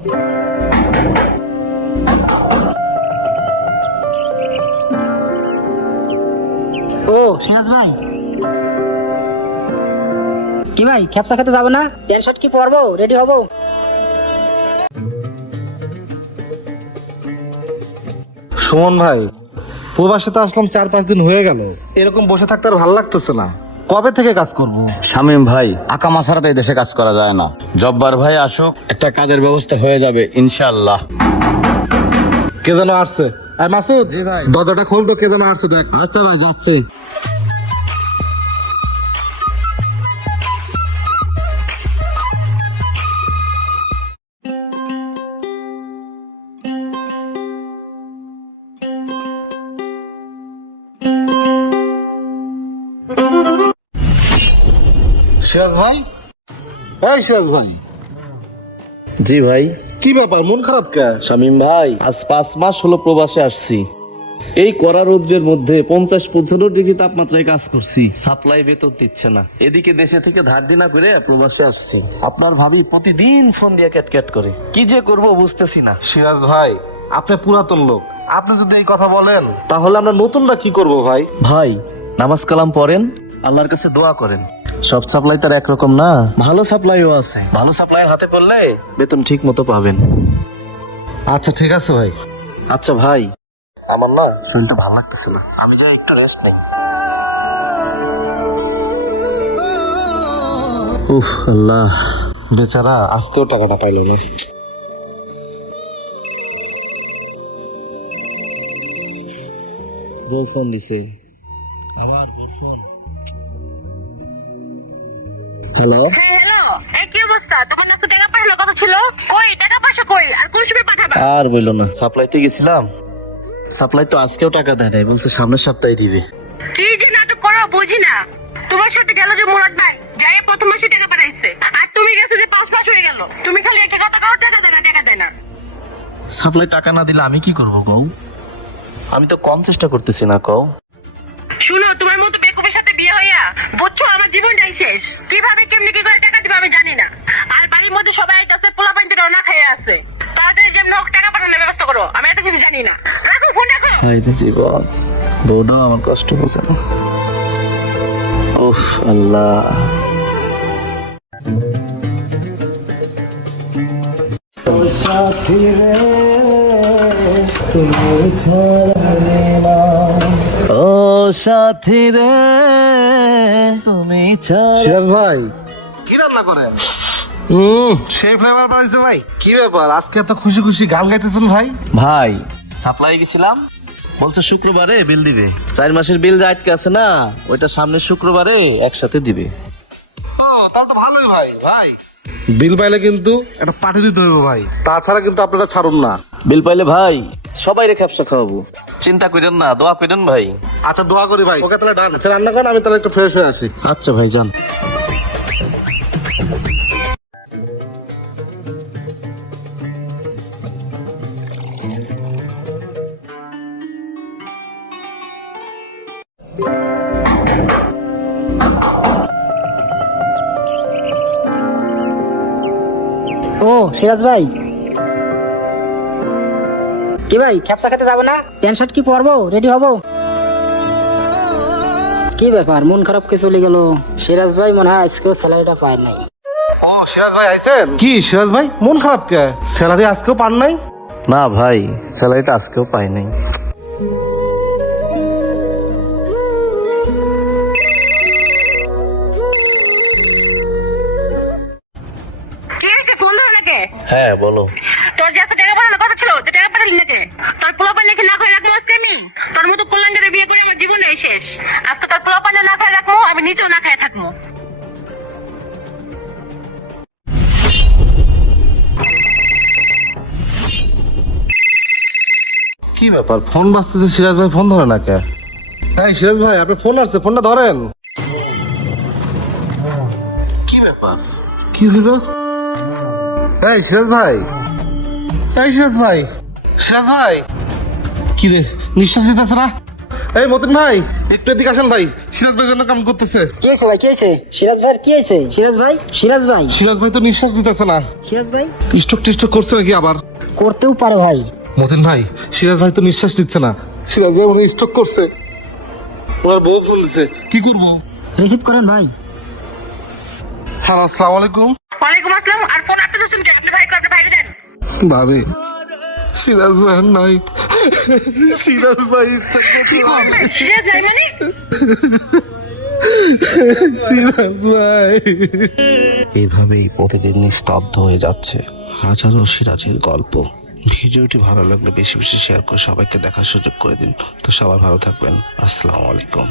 ও সিরাজ ভাই, কি ভাই খেপসা খেতে যাবো না? প্যান্ট শার্ট কি পরবো? রেডি হবো? সুমন ভাই, প্রবাসে তো আসলাম 4-5 দিন হয়ে গেল, এরকম বসে থাকতে আর ভালো লাগতেছে না। কবে থেকে কাজ করব? শামীম ভাই, আকামা ছাড়া তো এই দেশে কাজ করা যায় না। জব্বার ভাই আসুক, একটা কাজের ব্যবস্থা হয়ে যাবে ইনশাআল্লাহ। কে যেন আসছে। মাসুদ, দরজাটা খোল তো, কে যেন আসছে দেখ। আচ্ছা ভাই, যাচ্ছে। সিরাজ ভাই, এই সিরাজ ভাই। জি ভাই। কি ব্যাপার, মন খারাপ কে? শামীম ভাই, আজ 5 মাস হলো প্রবাসে আসছি। এই কড়া রৌদ্রের মধ্যে 50-55 ডিগ্রি তাপমাত্রায় কাজ করছি, সাপ্লাই বেতন দিচ্ছে না। এদিকে দেশে থেকে ধার দিনা করে প্রবাসে আসছি। আপনার ভাবি প্রতিদিন ফোন দিয়ে ক্যাট করে, কি যে করব বুঝতেছি না। সিরাজ ভাই, আপনি পুরাতন লোক, আপনি যদি এই কথা বলেন তাহলে আমরা নতুনরা কি করব ভাই? ভাই, নামাজ কালাম পড়েন, আল্লাহর কাছে দোয়া করেন। সব সাপ্লাই তার একরকম না, ভালো সাপ্লাইও আছে। ভালো সাপ্লাইয়ের হাতে পড়লে বেতন ঠিক মতো পাবেন। আচ্ছা ঠিক আছে ভাই। আচ্ছা ভাই, আমার না শরীরটা ভালো লাগতেছে না, আমি যাই একটু রেস্ট নেই। উফ আল্লাহ, বেচারা আজকেও টাকাটা পাইলো না। বউ ফোন দিছে, আবার বউর ফোন। হ্যালো, হ্যালো, এই কি অবস্থা? তোমার না টাকা পাঠানোর কথা ছিল, কই টাকা পয়সা কই? আর কোন সময় পাঠাবা? আর বললো না, সাপ্লাইতে গেছিলাম, সাপ্লাই তো আজকেও টাকা দেয় নাই, বলছে সামনের সপ্তাহে দিবে। কি যে নাটক করো বুঝি না। তোমার সাথে গেল যে মুরাদ ভাই, যাই প্রথম মাসে টাকা পাঠাইছে, আর তুমি গেছো যে 5 মাস হয়ে গেল। তুমি খালি একটা কথা করো, টাকা দেয় না, টাকা দেয় না। সাপ্লাই টাকা না দিলে আমি কি করবো কও? আমি তো কম চেষ্টা করতেছি না কও। শুনো, তোমার মতো বেকুবের সাথে বিয়ে হইয়া বুঝছো আমার জীবনটাই শেষ। কিভাবে কেমনি কি করে টাকা দিবে আমি জানি না। আর বাড়ির মধ্যে সবাই আইতাছে, পোলা পাইতে না খেয়ে আছে। তাড়াতাড়ি যেমন হোক টাকা পাঠানোর ব্যবস্থা করো, আমি এত কিছু জানি না। রাখো ফোন, রাখো। হাই রে জীবন, বউটা আমার কষ্ট বোঝে না। উফ আল্লাহ। ও সাথী রে, তুমি সিরাজ ভাই, কি রান্না করেন? সেই ফ্লেভার পাইছে ভাই। কি ব্যাপার, আজকে এত খুশি খুশি গান গাইতেছেন ভাই? ভাই, সাপ্লাই গেছিলাম, বলছে শুক্রবারে বিল দিবে। 4 মাসের বিল যে আটকে আছে না, ওইটা সামনের শুক্রবারে একসাথে দিবে। ও তাহলে তো ভালোই ভাই। ভাই, বিল পাইলে কিন্তু একটা পাঠিয়ে দিতে হবে ভাই, তাছাড়া কিন্তু আপনারা ছাড়ুন না। বিল পাইলে ভাই সবাই রে খেপসা খাওয়াবো, চিন্তা করেন না, দোয়া করেন ভাই। আচ্ছা দোয়া করি ভাই। ওকে তাহলে ডান। আচ্ছা রান্না করেন, আমি তাহলে একটু ফ্রেশ হয়ে আসি। আচ্ছা ভাই, যান। ও সিরাজ ভাই, কি ভাই খেপসা খেতে যাবো না? প্যান্ট শার্ট কি পরবো? রেডি হবো? কি ব্যাপার, মন খারাপ কে চলে গেল? সিরাজ ভাই মনে হয় আজকেও স্যালারিটা পায় নাই। ও সিরাজ ভাই আইছেন? কি সিরাজ ভাই, মন খারাপ কে? স্যালারি আজকেও পান নাই? না ভাই, স্যালারিটা আজকেও পাই নাই। কি হয়েছে, ফোন ধরো নাকি? হ্যাঁ বলো। তোর যে এত টাকা পাঠানোর কথা ছিল, তো টাকা পাঠালি নাকি? তোর পোলা পাইলে কি না খাই রাখবো আজকে আমি? তোর মতো কল্যাণের বিয়ে করে আমার জীবনটাই শেষ। আজকে তোর পোলা পাইলে না খাই রাখবো, আমি নিজেও না খাই থাকবো। কি ব্যাপার, ফোন বাজতেছে, সিরাজ ভাই ফোন ধরে না কে? হ্যাঁ সিরাজ ভাই, আপনার ফোন আসছে, ফোনটা ধরেন। কি ব্যাপার, কি হলো? এই সিরাজ ভাই, এই সিরাজ ভাই, সিরাজ ভাই, কি রে নিঃশ্বাস নিতেছে না? এই মতিন ভাই একটু এদিকে আসেন ভাই, সিরাজ ভাই জন্য কাম করতেছে। কি হয়েছে ভাই, কি হয়েছে? সিরাজ ভাই কি হয়েছে? সিরাজ ভাই, সিরাজ ভাই, সিরাজ ভাই তো নিঃশ্বাস দিতেছে না, সিরাজ ভাই স্ট্রোক টিস্ট্রোক করছে নাকি আবার? করতেও পারে ভাই। মতিন ভাই, সিরাজ ভাই তো নিঃশ্বাস দিচ্ছে না, সিরাজ ভাই মনে স্ট্রোক করছে। ওনার বউ ফোন দিছে, কি করবো? রিসিভ করেন ভাই। হ্যালো, আসসালামু আলাইকুম। ওয়ালাইকুম আসসালাম। আর ফোন আপনি দিচ্ছেন কেন? আপনি আপনার ভাইকে দেন। ভাবি, সিরাজ ভাই আর নাই, সিরাজ ভাই ইচ্ছা করছে না। সিরিয়াস যাই মানে? সিরাজ ভাই। এইভাবেই প্রতিদিন স্তব্ধ হয়ে যাচ্ছে হাজারো সিরাজের গল্প। ভিডিওটি ভালো লাগলে বেশি বেশি শেয়ার করে সবাইকে দেখার সুযোগ করে দিন। তো সবাই ভালো থাকবেন। আসসালামু আলাইকুম।